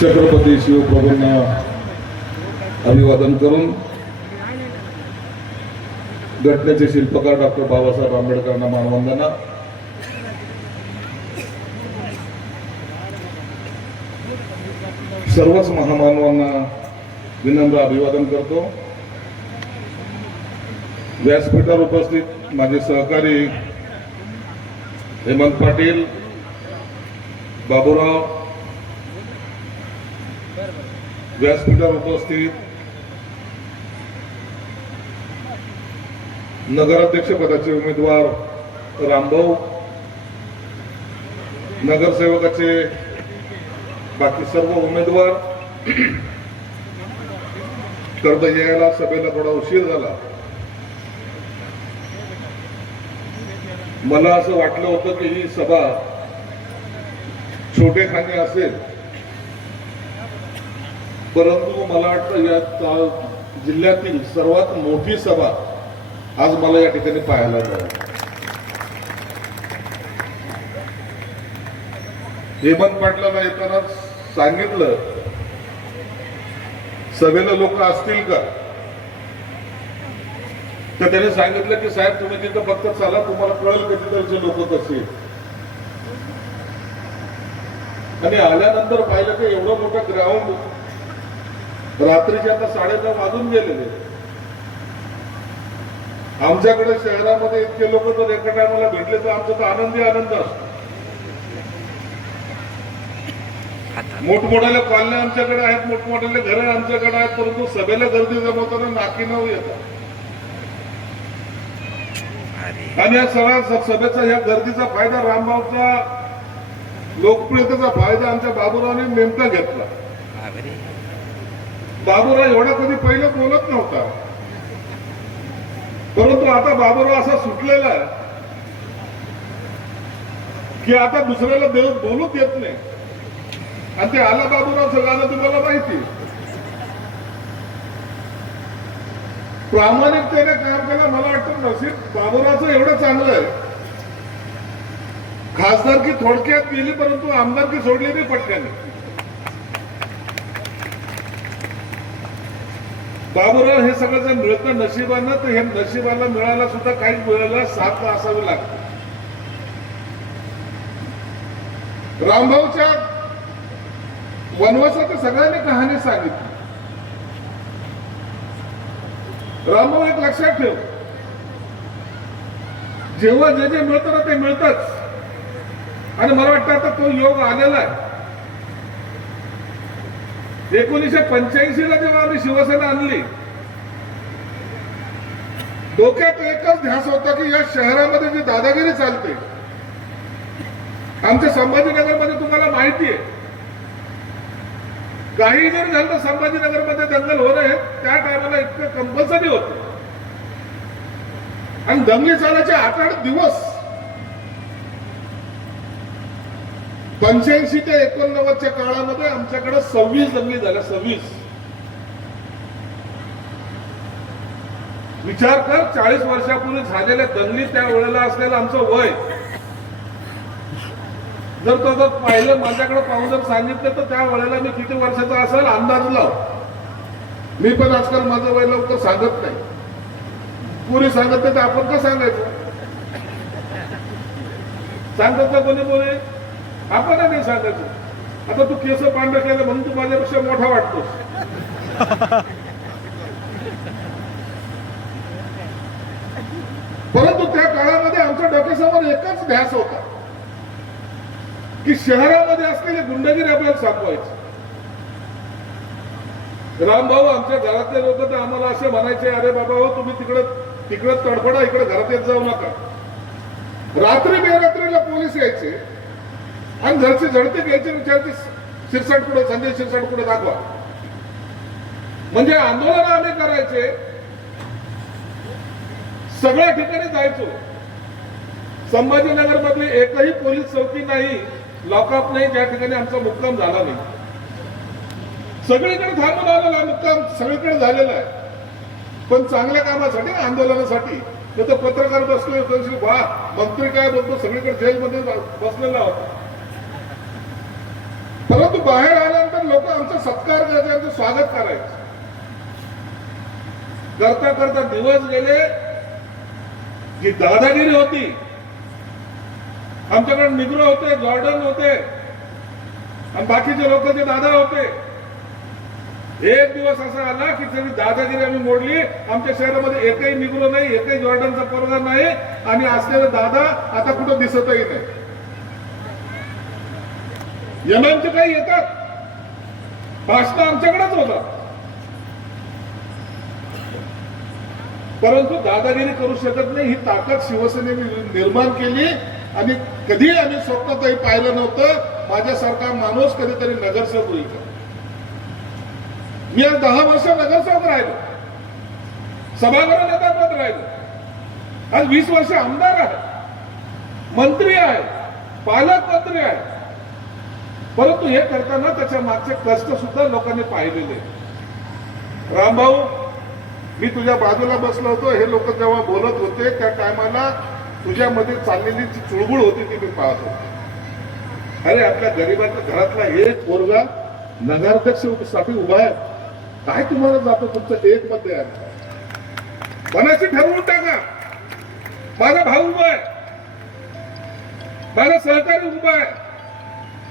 छत्रपती शिवप्रभूंना अभिवादन करून घटनेचे शिल्पकार डॉक्टर बाबासाहेब आंबेडकरांना मानवंदना. सर्वच महामानवांना विनम्र अभिवादन करतो. व्यासपीठावर उपस्थित माझे सहकारी हेमंत पाटील बाबूराव व्यासपीठावर उपस्थित नगराध्यक्ष पदाचे उमेदवार रामभाऊ नगरसेवकाचे बाकी सर्व उमेदवार कर्ज यायला सभेला थोडा उशीर झाला. मला असं वाटलं होतं की ही सभा छोटेखानी असेल परंतु मला वाटतं या जिल्ह्यातील सर्वात मोठी सभा आज मला या ठिकाणी पाहायला मिळाली. हेमंत पाटलांना येताना सांगितलं सभेला लोक असतील का? तर त्याने सांगितलं की साहेब तुम्ही तिथं फक्त चला तुम्हाला कळेल की तिथलचे लोक कसे आणि आल्यानंतर पाहिलं की एवढं मोठं ग्राउंड रात्रीचे आता साडेनऊ वाजून गेलेले. आमच्याकडे शहरामध्ये इतके लोक जर एका टायमाला भेटले तर आमचा तर आनंदी आनंद असतो. मोठमोठ्याल्या कॉलन्या आमच्याकडे आहेत मोठमोठ्याले घरं आमच्याकडे आहेत परंतु सभेला गर्दी जमवताना नाकी नऊ येतात. आणि या सगळ्या सभेचा या गर्दीचा फायदा रामभाऊचा लोकप्रियतेचा फायदा आमच्या बाबूरावने नेमका घेतला. बाबूराव एवढा कधी पहिले बोलत नव्हता. परंतु आता बाबूराव असा सुटलेला आहे की आता दुसऱ्याला देव बोलूच येत नाही. आणि ते आला बाबूरावचं गाणं तुम्हाला माहिती प्रामाणिकतेने काम केलं मला वाटतं नसीब बाबूरावचं एवढं चांगलं आहे. खासदारकी थोडक्यात गेली परंतु आमदारकी सोडली नाही पटक्याने बाबूराव हे सगळं जर मिळतं नशिबानं तर हे नशिबाला मिळायला सुद्धा काही मिळायला साथ असावी लागते. रामभाऊच्या वनवासात सगळ्यांनी कहाणी सांगितली. रामभाऊ एक लक्षात ठेव. जेव्हा जे जे मिळतं ना ते मिळतच. आणि मला वाटतं आता तो योग आलेला आहे. एकोणीसशे पंच्याऐंशी ला जेव्हा आम्ही शिवसेना आणली डोक्यात एकच ध्यास होता की या शहरामध्ये जी दादागिरी चालते आमच्या संभाजीनगरमध्ये तुम्हाला माहिती आहे. काही जर झालं संभाजीनगरमध्ये दंगल होणं हे त्या टायमाला इतकं कंपल्सरी होत. आणि दंगली चालायचे आठ आठ दिवस पंच्याऐंशी ते एकोणनव्वदच्या काळामध्ये आमच्याकडे सव्वीस दंगली झाल्या सव्वीस. विचार कर चाळीस वर्षापूर्वी झालेल्या दंगली त्या वेळेला असलेलं आमचं वय. जर तो जर पाहिलं माझ्याकडे पाहून जर सांगितलं तर त्या वेळेला मी किती वर्षाचा असेल अंदाज लाव. मी पण आजकाल माझं वय लवकर सांगत नाही. पुरी सांगत नाही तर आपण का सांगायचं? सांगत का कोणी कोणी आपण नाही सांगायचं आता तू केस पांढरं केलं म्हणून तू माझ्यापेक्षा मोठा वाटतोस. परंतु त्या काळामध्ये आमच्या डोक्यासमोर एकच ध्यास होता. की शहरामध्ये असलेली गुंडगिरी आपल्याला संपवायची रामभाऊ आमच्या घरातले लोक तर आम्हाला असे म्हणायचे अरे बाबा हो तुम्ही तिकडे तिकडे तडफडा इकडे घरात येत जाऊ नका. रात्री बेरात्रीला पोलीस यायचे आणि घ्यायचे विचारते शिरसाट कुठं संजय शिरसाट पुढे दाखवा. म्हणजे आंदोलन आम्ही करायचे सगळ्या ठिकाणी जायचो. संभाजीनगर मधली एकही पोलीस चौकी नाही लॉकअप नाही ज्या ठिकाणी आमचा मुक्काम झाला नाही. सगळीकडे थांबून आलेला मुक्काम सगळीकडे झालेला आहे. पण चांगल्या कामासाठी आंदोलनासाठी. तर पत्रकार बसले होते वा मंत्री काय बोलतो सगळीकडे जेलमध्ये बसलेला होता. परंतु बाहेर आल्यानंतर लोक आमचा सत्कार झाला स्वागत करायचं. करता करता दिवस गेले जी दादागिरी होती. आमच्याकडे निग्रो होते जॉर्डन होते आणि बाकीचे लोक जे दादा होते. एक दिवस असा आला की सगळी दादागिरी आम्ही मोडली. आमच्या शहरामध्ये एकही निग्रो नाही एकही जॉर्डनचा पोरगा नाही. आणि असलेले दादा आता कुठं दिसतही नाही. यमांचे काही येतात. भाषण आमच्याकडेच होतात. परंतु दादागिरी करू शकत नाही ही ताकद शिवसेनेने निर्माण केली आणि कधी आम्ही स्वप्नातही पाहिलं नव्हतं. माझ्यासारखा माणूस कधीतरी नगरसेवक होईल. का मी आज दहा वर्ष नगरसेवक राहिलो. सभागृह नेतापद राहिलो. आज वीस वर्ष आमदार आहे. मंत्री आहे. पालकमंत्री आहे. परंतु हे करताना त्याच्या मागचे कष्ट सुद्धा लोकांनी पाहिलेले. आहेत. रामभाऊ मी तुझ्या बाजूला बसलो होतो. हे लोक जेव्हा बोलत होते त्या टायमाला तुझ्यामध्ये चाललेली जी चुळबुळ होती ती मी पाहत होतो. अरे आपल्या गरिबांच्या घरातला एक पोरगा नगराध्यक्षसाठी उभा आहे. काय तुम्हाला जातो तुमचं एक मध्ये आहे मनाची ठरवून टाका. माझा भाऊ उभा आहे. माझा सहकारी उभा आहे.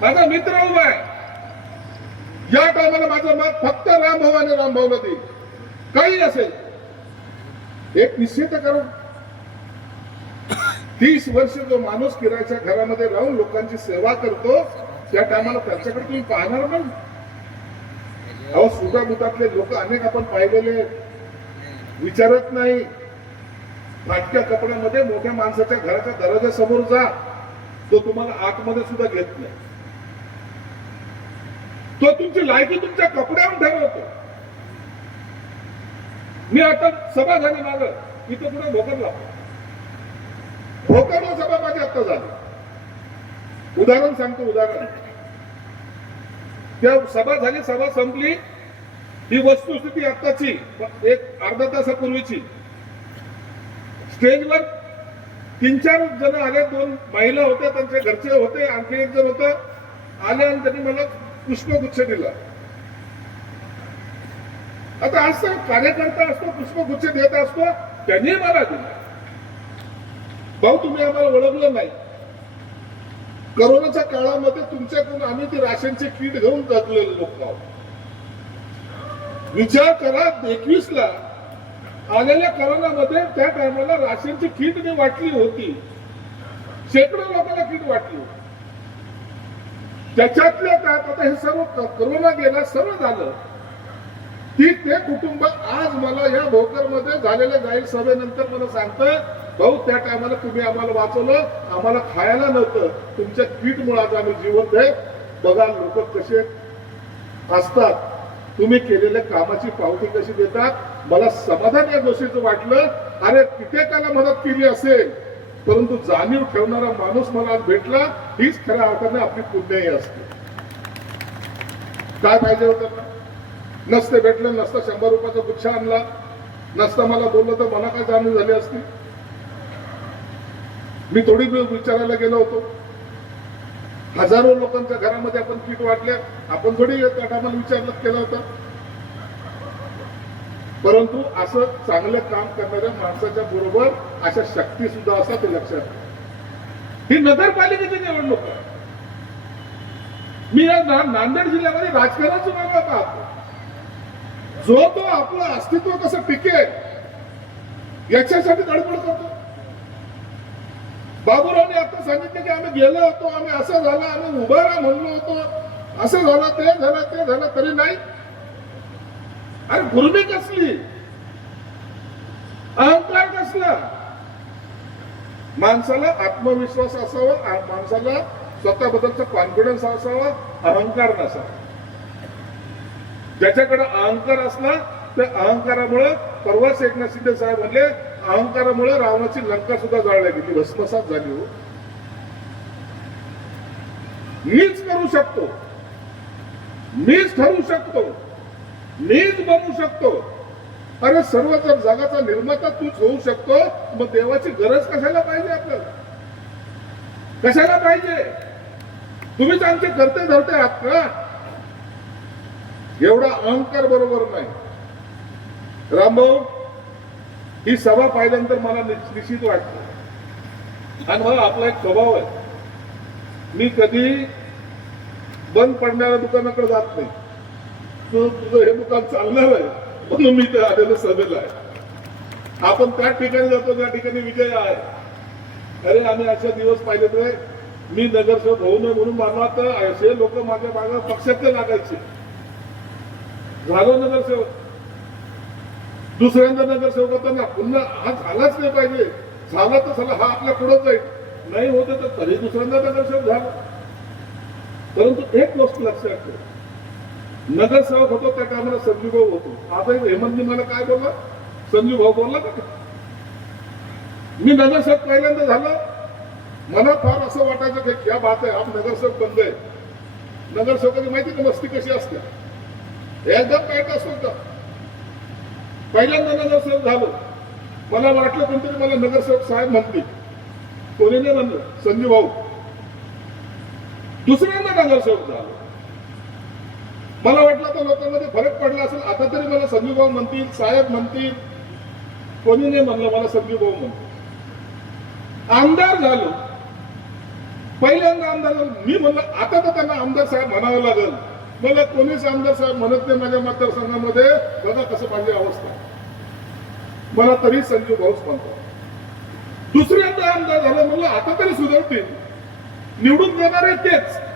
माझा मित्र उभा आहे. या टायमाला माझं मत फक्त रामभाऊ आणि रामभाऊला देईल काही असेल एक निश्चित करू तीस वर्ष जो माणूस किरायच्या घरामध्ये राहून लोकांची सेवा करतो त्या टायमाला त्यांच्याकडे तुम्ही पाहणार पण. अहो सुगामुतातले लोक अनेक आपण पाहिलेले विचारत नाही. फाटक्या कपड्यामध्ये मोठ्या माणसाच्या घराच्या दरवाजासमोर जा. तो तुम्हाला आतमध्ये सुद्धा घेत नाही. तो तुमची लायकी तुमच्या कपड्यावर ठरवतो. मी आता सभा झाली माग इथं पुढे भोकरला. भोकरला सभा माझी आता झाली. उदाहरण सांगतो उदाहरण. त्या सभा झाली सभा संपली. ही वस्तुस्थिती आत्ताची एक अर्धा तासापूर्वीची. स्टेजवर तीन चार जण आले दोन महिला होत्या त्यांचे घरचे होते आणखी एक जण होत. आले आणि त्यांनी मला पुष्पगुच्छ दिला. आता असं कार्यकर्ता असतो पुष्पगुच्छ देत असतो त्यांनी मला दिला. भाऊ तुम्ही आम्हाला ओळखलं नाही. करोनाच्या काळामध्ये तुमच्याकडून आम्ही ती राशनची किट घेऊन जगलेले लोक आहोत. विचार करा एकवीस ला आलेल्या करोनामध्ये त्या टायमाला राशनची किट मी वाटली होती शेकडो लोकांना किट वाटली होती. त्याच्यातले काय आता हे सर्व करोना गेला सर्व झालं. की ते कुटुंब आज मला या भोकरमध्ये झालेल्या जाहीर सभेनंतर मला सांगतं भाऊ त्या टायमाला तुम्ही आम्हाला वाचवलं आम्हाला खायला नव्हतं. तुमच्या किटमुळे आज आम्ही जिवंत आहे. बघा लोक कसे असतात. तुम्ही केलेल्या कामाची पावती कशी देतात? मला समाधान या गोष्टीचं वाटलं. अरे कित्येकाला मदत केली असेल परंतु जाणीव ठेवणारा माणूस मला आज भेटला हीच खऱ्या अर्थाने आपली पुण्याही असते. काय पाहिजे होतं नसते भेटलं नसता शंभर रुपयाचा गुच्छ आणला नसता मला बोललं तर मला काय जाणीव झाली असती? मी थोडी वेळ विचारायला गेलो होतो. हजारो लोकांच्या घरामध्ये आपण किट वाटल्या आपण थोडी त्या टायमाला विचारलं केलं होतं. परंतु असं चांगलं काम करणाऱ्या माणसाच्या बरोबर अशा शक्ती सुद्धा असा ते लक्षात ही नगरपालिकेची निवडणूक आहे. मी या ना- नांदेड जिल्ह्यामध्ये राजकारणाचं मागा पाहतो. जो तो आपलं अस्तित्व कसं टिकेल याच्यासाठी गडबड करतो. बाबूरावने आता सांगितलं की आम्ही गेलो होतो आम्ही असं झालं आम्ही उभं म्हणलो होतो असं झालं ते झालं ते झालं तरी नाही. अरे गुरुबी कसली? अहंकार कसला? माणसाला आत्मविश्वास असावा माणसाला स्वतःबद्दलचा कॉन्फिडन्स असावा अहंकार नसावा. ज्याच्याकडे अहंकार असला त्या अहंकारामुळे परवाच एकनाथ शिंदे साहेब म्हणले अहंकारामुळे रावणाची लंका सुद्धा जाळल्या गेली भस्मसात झाली हो. मीच करू शकतो. मीच ठरू शकतो. मीच बनू शकतो. अरे सर्व जर जगाचा निर्माता तूच होऊ शकतो मग देवाची गरज कशाला पाहिजे आपल्याला? कशाला पाहिजे? तुम्हीच आमचे करते धरते आहात का? एवढा अहंकार बरोबर नाही. रामभाऊ ही सभा पाहिल्यानंतर मला निश्च- निश्चित वाटतं. आणि मला आपला एक स्वभाव आहे. मी कधी बंद पडणाऱ्या दुकानाकडे जात नाही. तुझं हे दुकान चालणार आहे म्हणून मी ते आलेलं सभेला आहे. आपण त्या ठिकाणी जातो त्या ठिकाणी विजय आहे. अरे आम्ही असे दिवस पाहिले तर मी नगरसेवक होऊ नये म्हणून मला तर असे लोक माझ्या मागा पक्षात लागायचे. झालो नगरसेवक. दुसऱ्यांदा नगरसेवक होताना पुन्हा हा झालाच नाही पाहिजे. झाला तर झाला हा आपल्या पुढे जाईल. नाही होत तर तरी दुसऱ्यांदा नगरसेवक झाला. परंतु एक वस्तू लक्षात ठेवा. नगरसेवक होतो त्या टायमाला संजू भाऊ होतो. आता हेमंतजी मला काय बोलला? संजू भाऊ बोलला का? मी नगरसेवक पहिल्यांदा झालं. मला फार असं वाटायचं की क्या बात आहे आप नगरसेवक आहे. नगरसेवकाची माहिती का मस्ती कशी असते? एकदम काय असतो का पहिल्यांदा नगरसेवक झालो. मला वाटलं कोणतरी मला नगरसेवक साहेब म्हणतील. कोणी नाही म्हणलं संजू भाऊ. दुसऱ्यांदा नगरसेवक झालो. मला वाटलं तर लोकांमध्ये फरक पडला असेल. आता तरी मला संजीव भाऊ म्हणतील साहेब म्हणतील. कोणी नाही म्हणलं मला संजीव भाऊ म्हणतील. आमदार झालो. पहिल्यांदा आमदार झालो. मी म्हणलं आता तर त्यांना आमदार साहेब म्हणावं लागेल. मला कोणीच आमदार साहेब म्हणत नाही माझ्या मतदारसंघामध्ये. बघा कसं माझी अवस्था. मला तरी संजीव भाऊच म्हणतो दुसऱ्यांदा आमदार झालं म्हणलं आता तरी सुधारतील. निवडून देणारे तेच.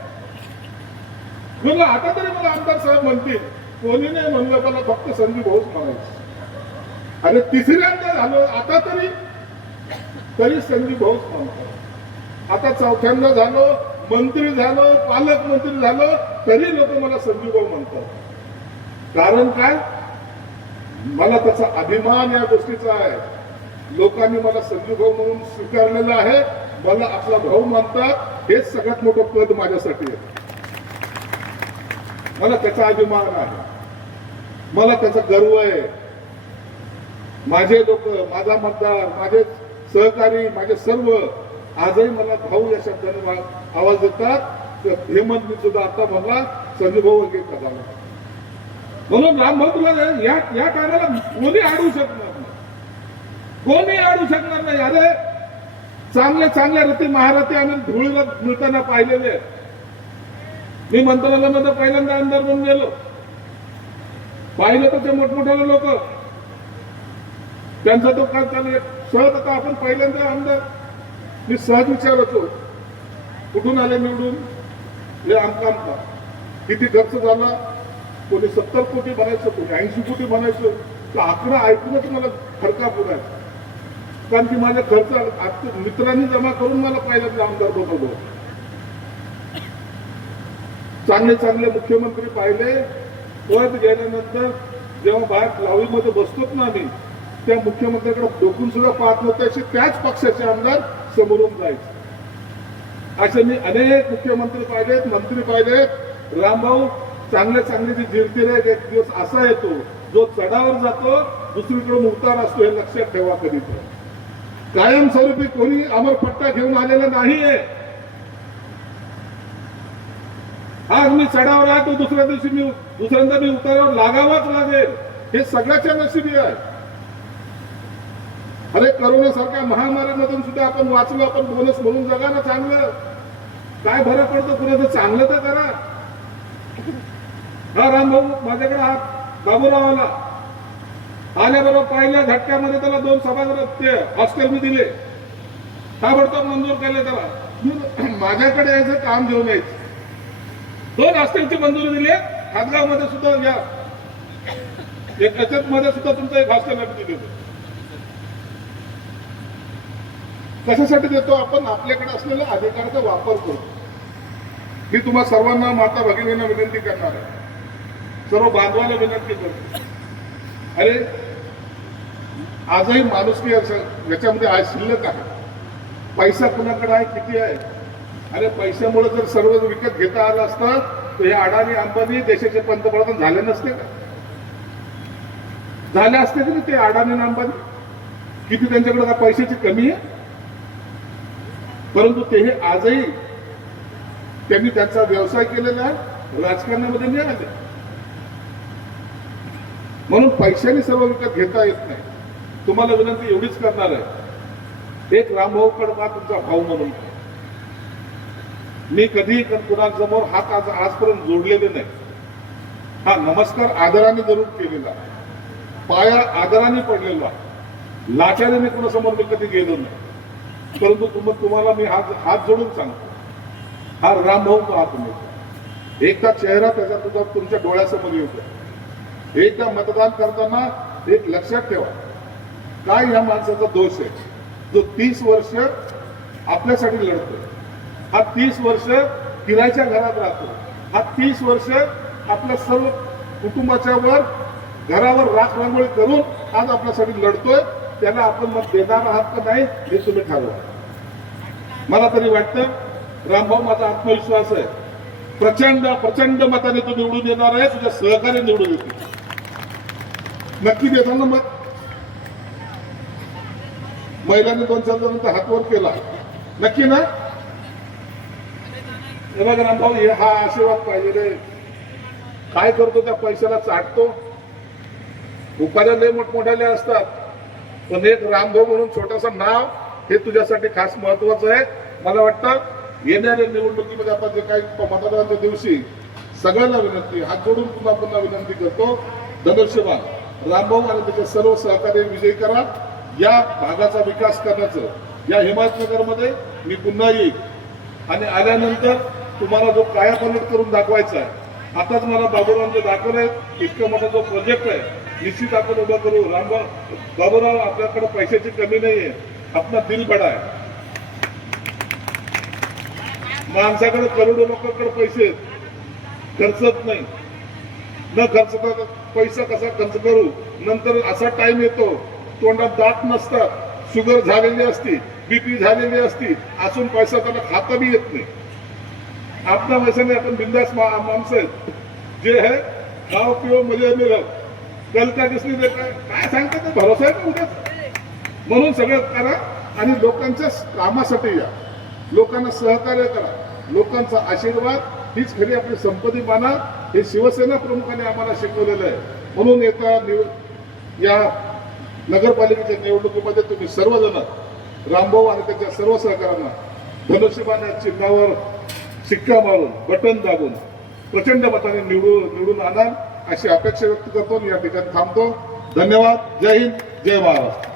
म्हणलं आता तरी मला आमदार साहेब म्हणतील कोणी नाही म्हणलं मला फक्त संजू भाऊच म्हणायचं. अरे तिसऱ्यांदा झालं आता तरी तरी संजू भाऊच म्हणतो आता चौथ्यांदा झालो मंत्री झालो पालकमंत्री झालो तरी लोक मला संजू भाऊ म्हणतात. कारण काय? मला त्याचा अभिमान या गोष्टीचा आहे. लोकांनी मला संजीव भाऊ म्हणून स्वीकारलेलं आहे. मला आपला भाऊ मानतात हेच सगळ्यात मोठं पद माझ्यासाठी आहे. मला त्याचा अभिमान आहे. मला त्याचा गर्व आहे. माझे लोक माझा मतदार माझे सहकारी माझे सर्व आजही मला भाऊ या शब्दाने आवाज देतात. हेमंत मी सुद्धा आता म्हणला संजय भाऊ वगैरे का झाला म्हणून राम भाऊ या या कारणाला कोणी अडवू शकणार नाही. कोणी अडवू शकणार नाही. अरे चांगल्या चांगल्या रती महारथी आम्ही धुळीला मिळताना पाहिलेले आहेत. मी मंत्रालयामध्ये पहिल्यांदा आमदार म्हणून गेलो. पाहिलं तर ते मोठमोठ्याने लोक. त्यांचा तो काय चालू सहज आता आपण पहिल्यांदा आमदार. मी सहज विचारतो कुठून आले निवडून? हे आमका आमका किती खर्च झाला? कोणी सत्तर कोटी बनायचं कोणी ऐंशी कोटी बनायचं तर आकडा ऐकूनच मला खडका पुरायचा कारण की माझा खर्च मित्रांनी जमा करून मला पहिल्यांदा आमदार बनवलं चांगले चांगले मुख्यमंत्री पाहिले पद गेल्यानंतर जेव्हा बाहेर लावळीमध्ये बसतोच ना आम्ही त्या मुख्यमंत्र्याकडे डोकून सुद्धा पाहत नव्हते असे त्याच पक्षाचे आमदार समोरून जायचे. असे मी अनेक मुख्यमंत्री पाहिलेत मंत्री पाहिलेत. रामभाऊ चांगले चांगले जे जिरतीरे एक दिवस असा येतो जो चढावर जातो दुसरीकडून उतार असतो हे लक्षात ठेवा कधी कायमस्वरूपी कोणी अमर पट्टा घेऊन आलेला नाहीये. आज मी चढावर आहे तो दुसऱ्या दिवशी मी दुसऱ्यांदा मी उतारावर लागावाच लागेल. हे सगळ्याच्या नशिबी आहे. अरे करोनासारख्या महामारीमधून सुद्धा आपण वाचलो आपण बोनस म्हणून जगा ना चांगलं. काय बरं पडतं कुणाचं चांगलं तर करा. हा राम भाऊ माझ्याकडे हा बाबूराव आला. आल्याबरोबर पहिल्या झटक्यामध्ये त्याला दोन सभागृह ते हॉस्टेल मी दिले. ताबडतोब मंजूर केले त्याला. माझ्याकडे यायचं काम घेऊन यायचं. दोन हॉस्टेलची मंजुरी दिली हातगावमध्ये सुद्धा या एक कचत मध्ये सुद्धा तुमचं एक हॉस्टेल नक्की देतो कशासाठी देतो? आपण आपल्याकडे असलेल्या अधिकाराचा वापर करतो मी तुम्हा सर्वांना माता भगिनींना विनंती करणार आहे. सर्व बांधवाला विनंती करतो. अरे आजही माणुसकी असं- याच्यामध्ये आज शिल्लक आहे. पैसा कुणाकडे आहे? किती आहे? अरे पैशामुळे जर सर्व विकत घेता आलं असतं तर हे अडाणी अंबानी देशाचे पंतप्रधान झाले नसते का? झाले असते की नाही ते अडाणी अंबानी? किती त्यांच्याकडे का पैशाची कमी आहे? परंतु ते हे आजही त्यांनी त्यांचा व्यवसाय केलेला राजकारणामध्ये नाही आले म्हणून पैशाने सर्व विकत घेता येत नाही. तुम्हाला विनंती एवढीच करणार आहे. एक रामभाऊ कडबा तुमचा भाऊ म्हणून. मी कधी कुणासमोर हात आज आजपर्यंत जोडलेले नाही. हा नमस्कार आदराने जरूर केलेला पाया आदराने पडलेला लाचाने मी कुणासमोर मी कधी गेलो नाही. परंतु तुम्हाला मी हात हात जोडून सांगतो. हा रामभाऊ पहा तुम्ही एकदा चेहरा त्याचा तुझा तुमच्या डोळ्यासमोर येतो एकदा मतदान करताना एक लक्षात ठेवा. काय या माणसाचा दोष आहे? जो तीस वर्ष आपल्यासाठी लढतोय. हा तीस वर्ष किरायच्या घरात राहतो. हा तीस वर्ष आपल्या सर्व कुटुंबाच्या वर घरावर राख रांगोळी करून आज आपल्यासाठी लढतोय. त्याला आपण मत देणार आहात का नाही हे तुम्ही ठरवा. मला तरी वाटतं रामभाऊ माझा आत्मविश्वास आहे. प्रचंड प्रचंड मताने तू निवडून येणार आहे तुझ्या सहकार्य निवडून येते नक्की देताना मग मत? महिलांनी दोन चार जणांचा हात वर केला. नक्की ना? तेव्हा रामभाऊ हे हा आशीर्वाद पाहिजे. रे काय करतो त्या पैशाला चाटतो? उपाध्या लय मोठमोठ्याले असतात. पण एक रामभाऊ म्हणून छोटासा नाव हे तुझ्यासाठी खास महत्वाचं आहे. मला वाटतं येणाऱ्या निवडणुकीमध्ये आपण जे काही मतदानाच्या दिवशी सगळ्यांना विनंती हात जोडून पुन्हा पुन्हा विनंती करतो. धनुष्यबाण रामभाऊ आणि त्याचे सर्व सहकार्य विजयी करा. या भागाचा विकास करण्याचं या हिमायतनगरमध्ये मी पुन्हा येईल आणि आल्यानंतर तुम्हाला जो कायापालट करून दाखवायचा आहे आताच मला बाबूरावने दाखवलंय इतका मोठा जो प्रोजेक्ट आहे निश्चित आपण उभा करू. राम बाबूराव आपल्याकडे पैशाची कमी नाही आहे आपला दिल बडा आहे. माणसाकडे करोडो लोकांकडे पैसे खर्चत नाही. न खर्च पैसा कसा खर्च करू? नंतर असा टाइम येतो तोंडात दात नसतात. शुगर झालेली असती बीपी झालेली असती असून पैसा त्याला खाता बी येत नाही. आपल्या वैशाने आपण बिंदास मा- से जे है खाओ पियो मजे में रहो. कल का किसने देखा काय? सांगतात ते भरोसा आहे का म्हणून सगळं करा आणि लोकांच्या कामासाठी या. लोकांना सहकार्य करा. लोकांचा आशीर्वाद हीच खरी आपली संपत्ती माना. हे शिवसेना प्रमुखाने आम्हाला शिकवलेलं आहे. म्हणून येत्या निव या नगरपालिकेच्या निवडणुकीमध्ये तुम्ही सर्वजण रामभाऊ आणि त्याच्या सर्व सहकाऱ्यांना धनुष्यबाण चिन्हावर शिक्का मारून बटन दाबून प्रचंड मताने निवडून निवडून आणाल अशी अपेक्षा व्यक्त करतो आणि या ठिकाणी थांबतो. धन्यवाद. जय हिंद. जय महाराष्ट्र.